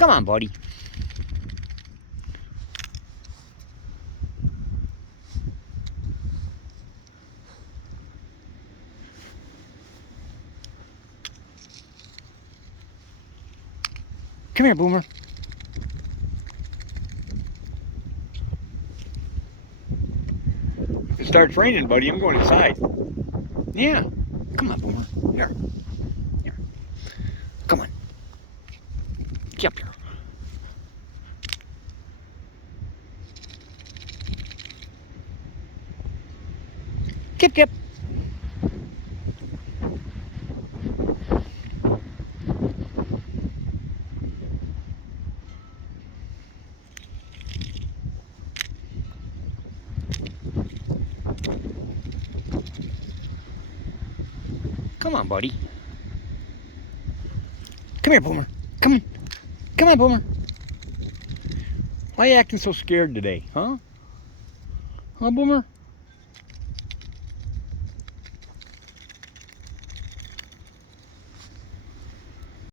Come on, buddy. Come here, Boomer. If it starts raining, buddy, I'm going inside. Yeah. Come on, Boomer. Here. Here. Come on. Get up here. Kip, kip. Come on, buddy. Come here, Boomer. Come on. Come on, Boomer. Why are you acting so scared today, huh? Huh, Boomer?